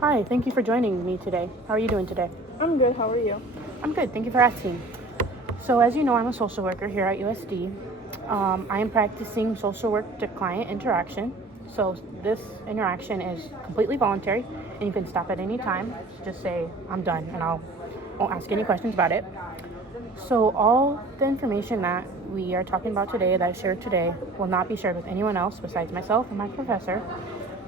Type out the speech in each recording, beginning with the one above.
Hi, thank you for joining me today. How are you doing today? I'm good. How are you? I'm good, thank you for asking. So, as you know, I'm a social worker here at USD. I am practicing social work to client interaction. So, this interaction is completely voluntary, and you can stop at any time. Just say, I'm done, and I won't ask any questions about it. So, all the information that we are talking about today, that I shared today, will not be shared with anyone else besides myself and my professor,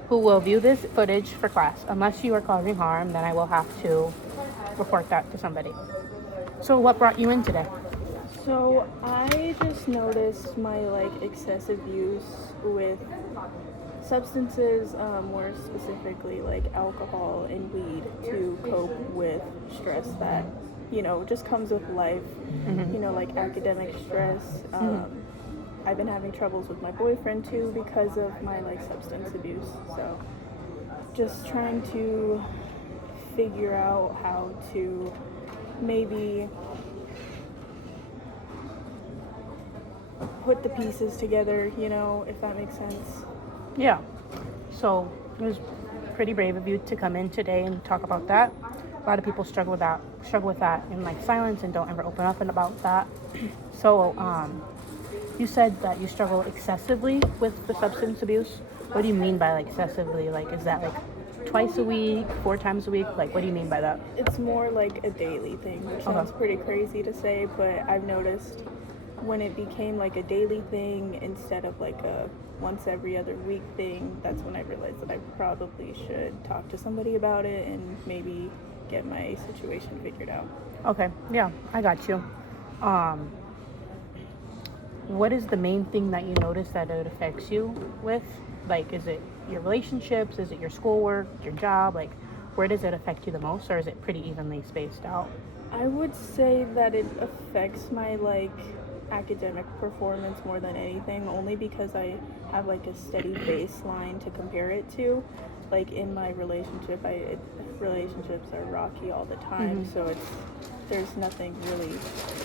who will view this footage for class. Unless you are causing harm, then I will have to report that to somebody. So, what brought you in today? So I just noticed my excessive use with substances, more specifically like alcohol and weed, to cope with stress that just comes with life. Like academic stress. I've been having troubles with my boyfriend too because of my substance abuse. So just trying to figure out how to maybe put the pieces together, if that makes sense. Yeah. So, it was pretty brave of you to come in today and talk about that. A lot of people struggle with that in silence and don't ever open up about that. So, you said that you struggle excessively with the substance abuse. What do you mean by excessively? Is that twice a week, 4 times a week? What do you mean by that? It's more like a daily thing, which sounds Okay. pretty crazy to say, but I've noticed when it became like a daily thing instead of like a once every other week thing, that's when I realized that I probably should talk to somebody about it and maybe get my situation figured out. Okay. Yeah, I got you. Um, what is the main thing that you notice that it affects you with? Is it your relationships? Is it your schoolwork, your job? Where does it affect you the most, or is it pretty evenly spaced out? I would say that it affects my academic performance more than anything, only because I have a steady baseline to compare it to. Like in my relationship, relationships are rocky all the time, so there's nothing really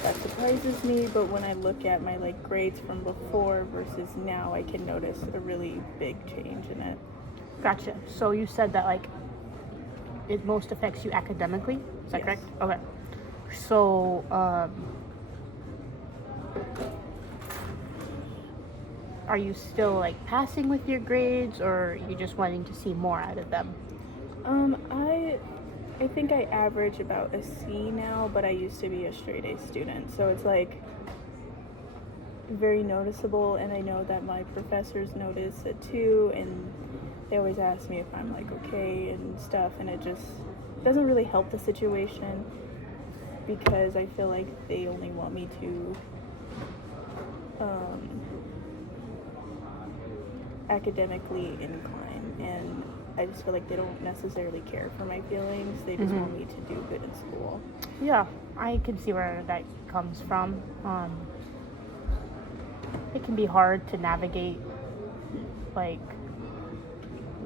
that surprises me. But when I look at my grades from before versus now, I can notice a really big change in it. Gotcha. So you said that it most affects you academically. Is that Yes. correct? Okay. So are you still passing with your grades, or are you just wanting to see more out of them? I think I average about a C now, but I used to be a straight A student, so it's very noticeable, and I know that my professors notice it too, and they always ask me if I'm okay and stuff, and it just doesn't really help the situation because I feel like they only want me to academically incline, and I just feel like they don't necessarily care for my feelings. They just want me to do good in school. Yeah, I can see where that comes from. It can be hard to navigate like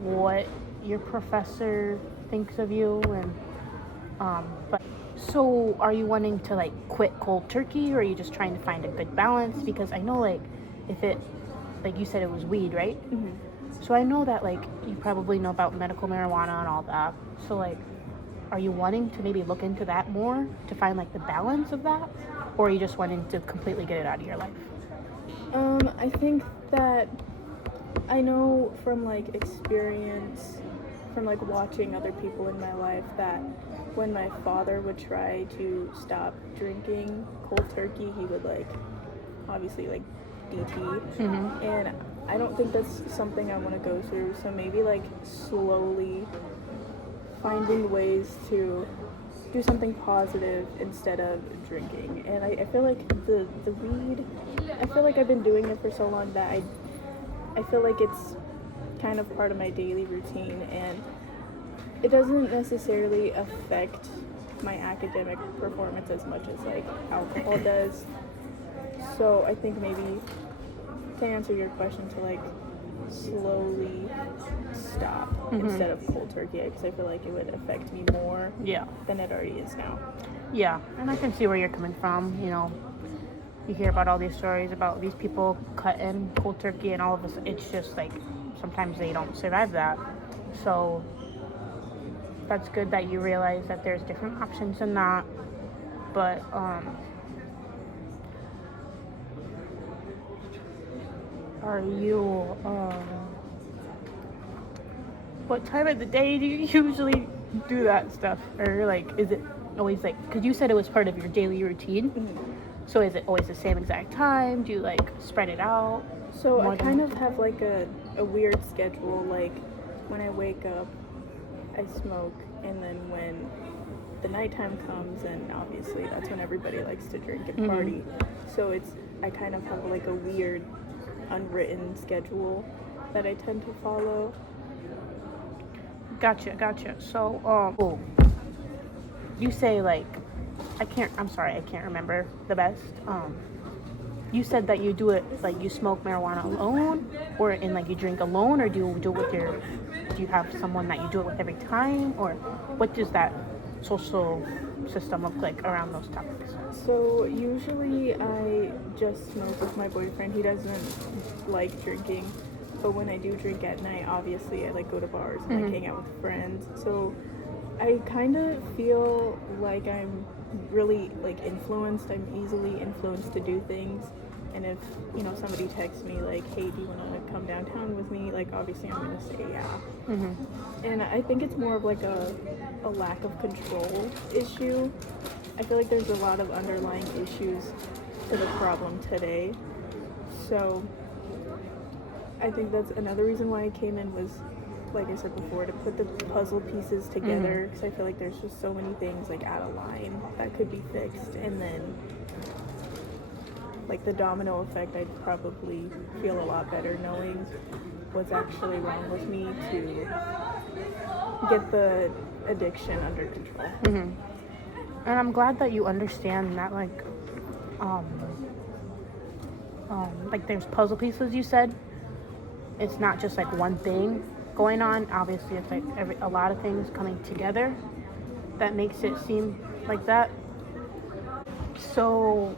what your professor thinks of you, and but so are you wanting to quit cold turkey, or are you just trying to find a good balance? Because I know if it, you said it was weed, right? So I know that you probably know about medical marijuana and all that. So are you wanting to maybe look into that more to find the balance of that, or are you just wanting to completely get it out of your life? I think that I know from experience, from watching other people in my life, that when my father would try to stop drinking cold turkey, he would obviously DT, and I don't think that's something I want to go through. So maybe slowly finding ways to do something positive instead of drinking. And I feel like the weed, I feel like I've been doing it for so long that I feel like it's kind of part of my daily routine, and it doesn't necessarily affect my academic performance as much as alcohol does. So I think maybe to answer your question, to slowly stop instead of cold turkey, because I feel like it would affect me more Yeah. than it already is now. Yeah, and I can see where you're coming from. You hear about all these stories about these people cutting cold turkey, and all of us, it's just sometimes they don't survive that. So that's good that you realize that there's different options in that. But are you what time of the day do you usually do that stuff? Or like, is it always like, because you said it was part of your daily routine, so is it always the same exact time? Do you like spread it out? So more I than- kind of have like a weird schedule. Like when I wake up, I smoke, and then when the nighttime comes, and obviously that's when everybody likes to drink and party. So I kind of have like a weird unwritten schedule that I tend to follow. Gotcha. So, you say like, I'm sorry, I can't remember the best. You said that you do it, like you smoke marijuana alone, or in like you drink alone, or do you do it do you have someone that you do it with every time, or what does that social system look like around those topics? So usually I just smoke with my boyfriend. He doesn't like drinking, but when I do drink at night, obviously I like go to bars and like hang out with friends. So I kind of feel like I'm really like influenced. I'm easily influenced to do things. And if, somebody texts me like, hey, do you want to come downtown with me? Like, obviously I'm going to say yeah. And I think it's more of like a lack of control issue. I feel like there's a lot of underlying issues to the problem today. So I think that's another reason why I came in was, like I said before, to put the puzzle pieces together, because I feel like there's just so many things like out of line that could be fixed, and then like the domino effect, I'd probably feel a lot better knowing what's actually wrong with me to get the addiction under control. And I'm glad that you understand that, like there's puzzle pieces. You said it's not just like one thing going on. Obviously, it's like a lot of things coming together that makes it seem like that. So,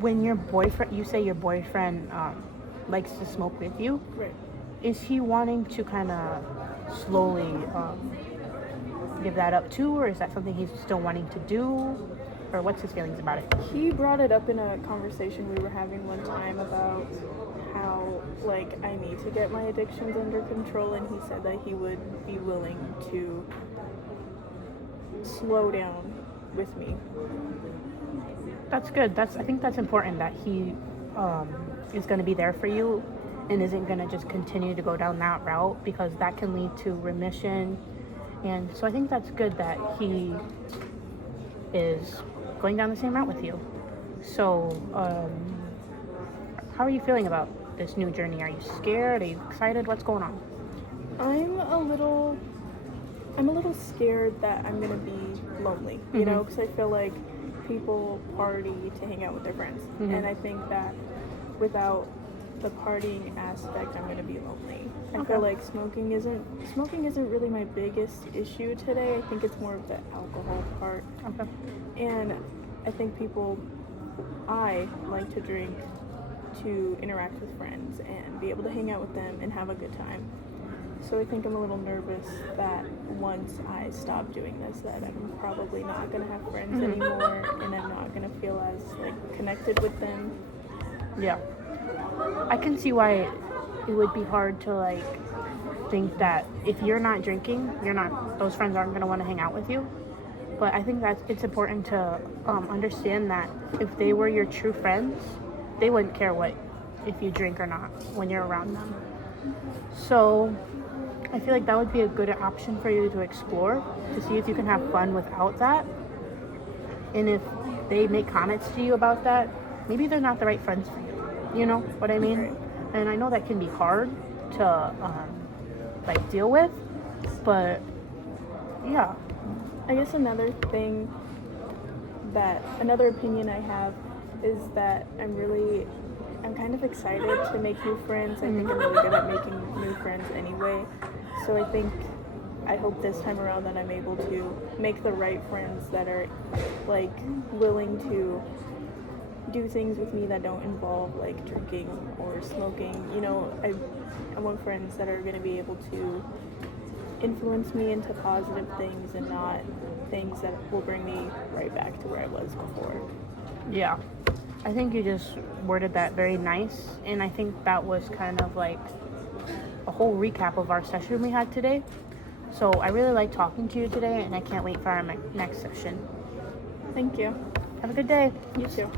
when you say your boyfriend likes to smoke with you, Right. is he wanting to kind of slowly give that up too, or is that something he's still wanting to do, or what's his feelings about it? He brought it up in a conversation we were having one time about how like I need to get my addictions under control, and he said that he would be willing to slow down with me. That's good. I think that's important that he is going to be there for you and isn't going to just continue to go down that route, because that can lead to remission. And so I think that's good that he is going down the same route with you. So how are you feeling about this new journey? Are you scared? Are you excited? What's going on? I'm a little scared that I'm gonna be lonely, you know, because I feel like people party to hang out with their friends, and I think that without the partying aspect, I'm gonna be lonely. I feel like smoking isn't really my biggest issue today. I think it's more of the alcohol part. Okay. And I think I like to drink to interact with friends and be able to hang out with them and have a good time. So I think I'm a little nervous that once I stop doing this, that I'm probably not gonna have friends anymore, and I'm not gonna feel as like connected with them. Yeah. I can see why it would be hard to like think that if you're not drinking, those friends aren't going to want to hang out with you. But I think that it's important to understand that if they were your true friends, they wouldn't care if you drink or not when you're around them. So I feel like that would be a good option for you to explore, to see if you can have fun without that. And if they make comments to you about that, maybe they're not the right friends for you. You know what I mean? Right. And I know that can be hard to deal with, but yeah. I guess another opinion I have is that I'm kind of excited to make new friends. I think I'm really good at making new friends anyway. So I hope this time around that I'm able to make the right friends that are like willing to do things with me that don't involve like drinking or smoking. You know, I want friends that are going to be able to influence me into positive things and not things that will bring me right back to where I was before. Yeah. I think you just worded that very nice, and I think that was kind of like a whole recap of our session we had today. So I really like talking to you today, and I can't wait for our next session. Thank you. Have a good day. You too.